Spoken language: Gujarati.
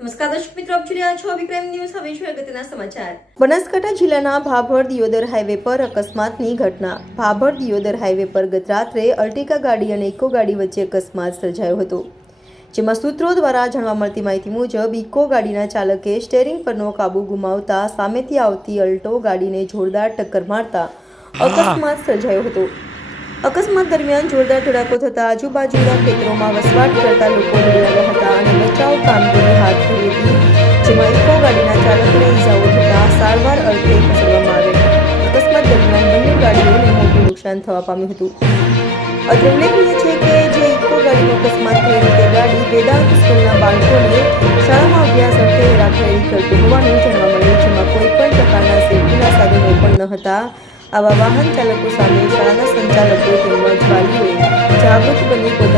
નમસ્કાર દર્શક ન્યૂઝ. હવે સમાચાર. બનાસકાંઠા જિલ્લાના ભાભર દિયોદર હાઈવે પર અકસ્માતની ઘટના. ભાભર દિયોદર હાઈવે પર ગત રાત્રે અર્ટિકા ગાડી અને ઇકો ગાડી વચ્ચે અકસ્માત સર્જાયો હતો. જેમાં સૂત્રો દ્વારા જાણવા મળતી માહિતી મુજબ, ઇકો ગાડીના ચાલકે સ્ટેરિંગ પરનો કાબુ ગુમાવતા સામેથી આવતી અલ્ટો ગાડીને જોરદાર ટક્કર મારતા અકસ્માત સર્જાયો હતો. અકસ્માત દરમિયાન જોરદાર ધડાકો થતા આજુબાજુના ખેતરોમાં વસવાટ કરતા લોકો દોડી હતા અને બચાવ કામગીરી ધરી હતી જેમાં ઇકો ગાડીના ચાલકને ઇજાઓ થતાં સારવાર અર્થે ખસેડવામાં આવી. અકસ્માત દરમિયાન બંને ગાડીઓને મોટું નુકસાન થવા પામ્યું હતું. અત્રે ઉલ્લેખનીય છે કે જે ઇકો ગાડીનો અકસ્માત થયેલી તે ગાડી વેદાંત સ્કૂલના બાળકોને શાળામાં અભ્યાસ અર્થે રાખેલી કરતું હોવાનું જાણવા મળ્યું, જેમાં કોઈ પણ પ્રકારના સેફ્ટીના સાધનો પણ ન હતા. આવા વાહન ચાલકો સામે શાળાના સંચાલકો તેમજ વાલીઓએ જાગૃત બની પોતાના